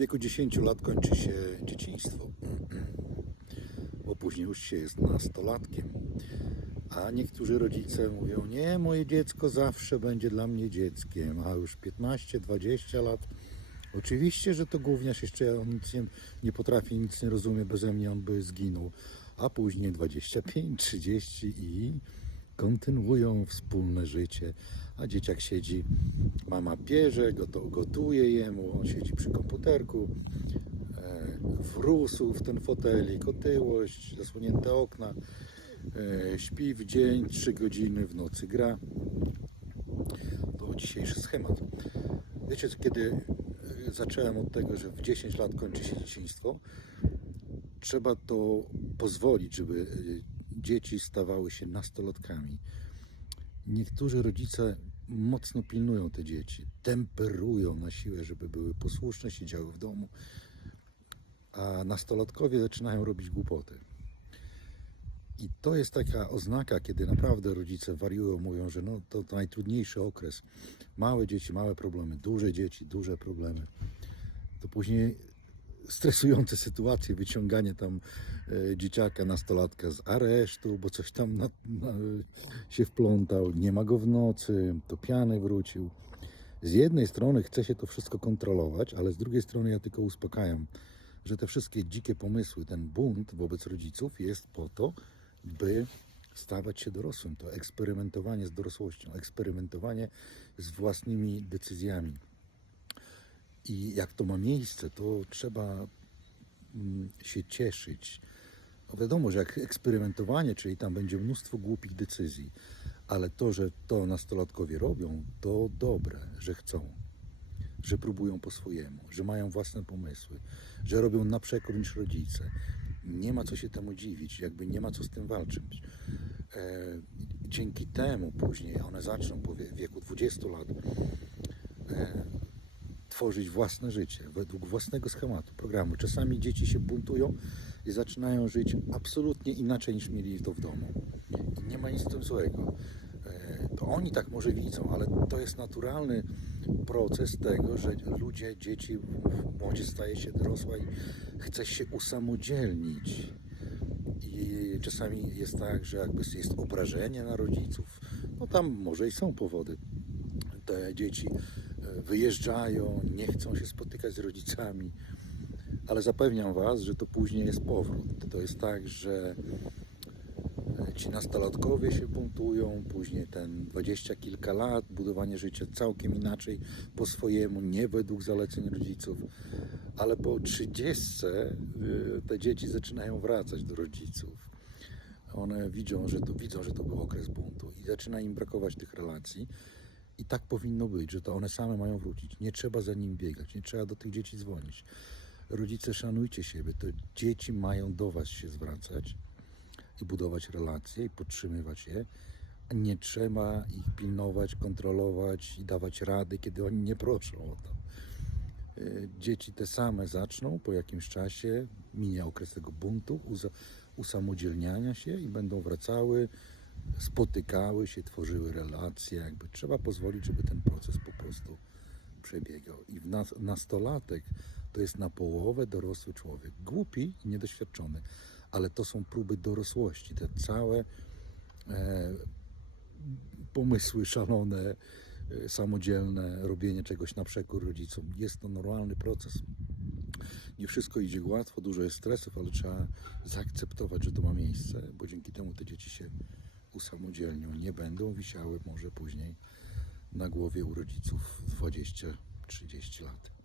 wieku 10 lat kończy się dzieciństwo, bo później już się jest nastolatkiem. A niektórzy rodzice mówią, nie, moje dziecko zawsze będzie dla mnie dzieckiem, a już 15-20 lat. Oczywiście, że to gówniarz jeszcze on nic nie, nie potrafi, nic nie rozumie, beze mnie on by zginął. A później 25, 30 i kontynuują wspólne życie. A dzieciak siedzi, mama bierze, gotuje jemu, on siedzi przy komputerku, e, wrósł w ten fotelik, otyłość, zasłonięte okna, e, śpi w dzień, 3 godziny w nocy gra. To dzisiejszy schemat. Wiecie, kiedy e, zacząłem od tego, że w 10 lat kończy się dzieciństwo, trzeba to pozwolić, żeby dzieci stawały się nastolatkami. Niektórzy rodzice mocno pilnują te dzieci, temperują na siłę, żeby były posłuszne, siedziały w domu, a nastolatkowie zaczynają robić głupoty. I to jest taka oznaka, kiedy naprawdę rodzice wariują, mówią, że no, to, to najtrudniejszy okres. Małe dzieci, małe problemy, duże dzieci, duże problemy. To później stresujące sytuacje, wyciąganie tam e, dzieciaka, nastolatka z aresztu, bo coś tam na, na, się wplątał, nie ma go w nocy, to piany wrócił. Z jednej strony chce się to wszystko kontrolować, ale z drugiej strony ja tylko uspokajam, że te wszystkie dzikie pomysły, ten bunt wobec rodziców jest po to, by stawać się dorosłym. To eksperymentowanie z dorosłością, eksperymentowanie z własnymi decyzjami. I jak to ma miejsce, to trzeba mm, się cieszyć. No wiadomo, że jak eksperymentowanie, czyli tam będzie mnóstwo głupich decyzji, ale to, że to nastolatkowie robią, to dobre, że chcą, że próbują po swojemu, że mają własne pomysły, że robią na przekór niż rodzice. Nie ma co się temu dziwić, jakby nie ma co z tym walczyć. E, dzięki temu później one zaczną po wie- wieku 20 lat e, tworzyć własne życie według własnego schematu, programu. Czasami dzieci się buntują i zaczynają żyć absolutnie inaczej niż mieli to w domu. I nie ma nic tym złego. E, To oni tak może widzą, ale to jest naturalny proces tego, że ludzie, dzieci, młodzież staje się dorosła i chce się usamodzielnić. I czasami jest tak, że jakby jest obrażenie na rodziców. No tam może i są powody. Te dzieci wyjeżdżają, nie chcą się spotykać z rodzicami, ale zapewniam Was, że to później jest powrót. To jest tak, że e, ci nastolatkowie się buntują, później ten dwadzieścia kilka lat, budowanie życia całkiem inaczej, po swojemu, nie według zaleceń rodziców, ale po trzydziestce y, te dzieci zaczynają wracać do rodziców. One widzą, że to, widzą, że to był okres buntu i zaczyna im brakować tych relacji. I tak powinno być, że to one same mają wrócić. Nie trzeba za nim biegać, nie trzeba do tych dzieci dzwonić. Rodzice, szanujcie siebie. To dzieci mają do Was się zwracać i budować relacje i podtrzymywać je. Nie trzeba ich pilnować, kontrolować i dawać rady, kiedy oni nie proszą o to. Y, Dzieci te same zaczną po jakimś czasie, minie okres tego buntu, usamodzielniania się i będą wracały, spotykały się, tworzyły relacje. Jakby trzeba pozwolić, żeby ten proces po prostu przebiegał. I w nas, nastolatek to jest na połowę dorosły człowiek. Głupi i niedoświadczony, ale to są próby dorosłości. Te całe e, pomysły szalone, e, samodzielne, robienie czegoś na przekór rodzicom. Jest to normalny proces. Nie wszystko idzie łatwo, dużo jest stresów, ale trzeba zaakceptować, że to ma miejsce, bo dzięki temu te dzieci się usamodzielnią. Nie będą wisiały może później na głowie u rodziców 20-30 lat.